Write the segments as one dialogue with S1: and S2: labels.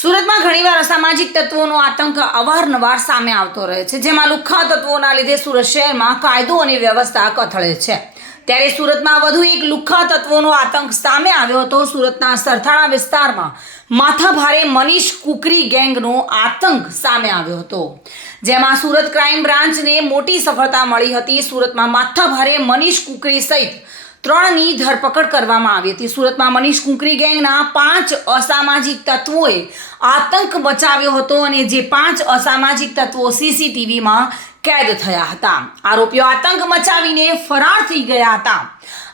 S1: સુરતમાં ઘણીવાર અસામાજિક તત્વોનો આતંક અવારનવાર સામે આવતો રહે છે, જેમાં લુખ્ખા તત્વોના લીધે સુરત શહેરમાં કાયદો અને વ્યવસ્થા કથળે છે. ત્યારે સુરતમાં વધુ એક લુખ્ખા તત્વોનો આતંક સામે આવ્યો હતો. સુરતના સરથાણા વિસ્તારમાં માથાભારે મનીષ કુકરી ગેંગનો આતંક સામે આવ્યો હતો. જેમાં સુરત ક્રાઇમ બ્રાન્ચને મોટી સફળતા મળી હતી. સુરતમાં માથાભારે મનીષ કુકરી સહિત ત્રણની ધરપકડ કરવામાં આવી હતી. સુરતમાં મનીષ કુંકરી ગેંગના પાંચ અસામાજિક તત્વોએ આતંક મચાવ્યો હતો અને જે પાંચ અસામાજિક તત્વો સીસીટીવીમાં કેદ થયા હતા. આરોપીઓ આતંક મચાવીને ફરાર થઈ ગયા હતા.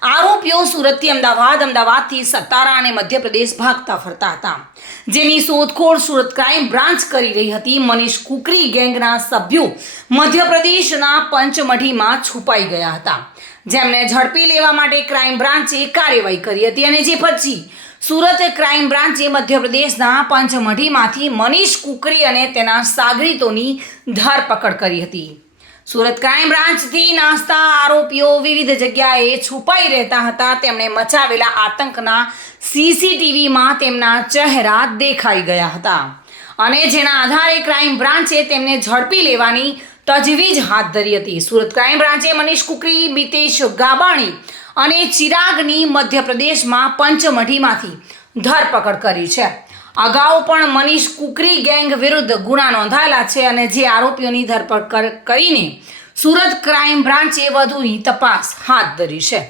S1: આરોપીઓ સુરતથી અમદાવાદ, અમદાવાદથી સતારા અને મધ્યપ્રદેશ ભાગતા ફરતા હતા. જેની શોધખોળ સુરત ક્રાઇમ બ્રાન્ચ કરી રહી હતી. મનીષ કુકરી ગેંગના સભ્યો મધ્યપ્રદેશના પંચમઢીમાં છુપાઈ ગયા હતા. જેમને ઝડપી લેવા માટે ક્રાઇમ બ્રાન્ચે કાર્યવાહી કરી હતી અને જે પછી સુરત ક્રાઇમ બ્રાન્ચે મધ્યપ્રદેશના પંચમઢીમાંથી મનીષ કુકરી અને તેના સાગરીતોની ધરપકડ કરી હતી. સુરત ક્રાઇમ બ્રાન્ચથી નાસ્તા આરોપીઓ વિવિધ જગ્યાએ છુપાઈ રહેતા હતા. તેમણે મચાવેલા આતંકના સીસીટીવીમાં તેમના ચહેરા દેખાઈ ગયા હતા. અને જેના આધારે ક્રાઇમ બ્રાન્ચે તેમને ઝડપી લેવાની તજવીજ હાથ ધરી હતી. સુરત ક્રાઇમ બ્રાન્ચે મનીષ કુકરી, મિતેશ ગાબાણી અને ચિરાગની મધ્યપ્રદેશમાં પંચમઢીમાંથી ધરપકડ કરી છે. અગાઉ પણ મનીષ કુકરી ગેંગ વિરુદ્ધ ગુના નોંધાયેલા છે અને જે આરોપીઓની ધરપકડ કરીને સુરત ક્રાઇમ બ્રાન્ચે વધુની તપાસ હાથ ધરી છે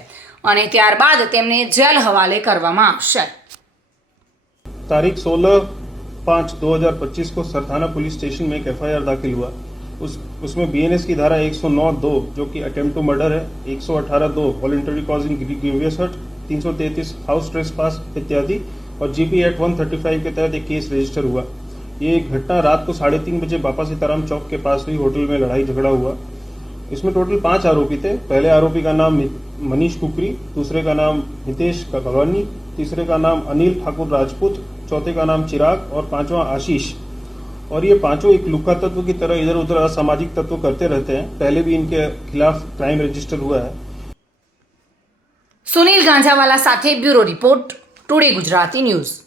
S1: અને ત્યારબાદ તેમને જેલ હવાલે કરવામાં આવશે
S2: तारीख 16 पाँच 2025 को सरथाना पुलिस स्टेशन में एक एफआईआर दाखिल हुआ उस उसमें बीएनएस की धारा 109 दो जो कि अटेम्प्ट टू मर्डर है 118 दो voluntary causing grievous hurt 333 house trespass इत्यादि और जीपी एक्ट फाइव के तहत एक केस रजिस्टर हुआ। ये घटना रात को साढ़े तीन बजे बापा सीताराम चौक के पास हुई होटल में लड़ाई झगड़ा हुआ। इसमें टोटल पाँच आरोपी थे। पहले आरोपी का नाम मनीष कुकरी, दूसरे का नाम हितेश ककवानी, तीसरे का नाम अनिल ठाकुर राजपूत, चौथे का नाम चिराग और पांचवा आशीष। और ये पाँचों एक लुका तत्व की तरह इधर उधर असामाजिक तत्व करते रहते हैं। पहले भी इनके खिलाफ क्राइम रजिस्टर हुआ है।
S1: सुनील गांजावाला साथे bureau report. Today Gujarati news.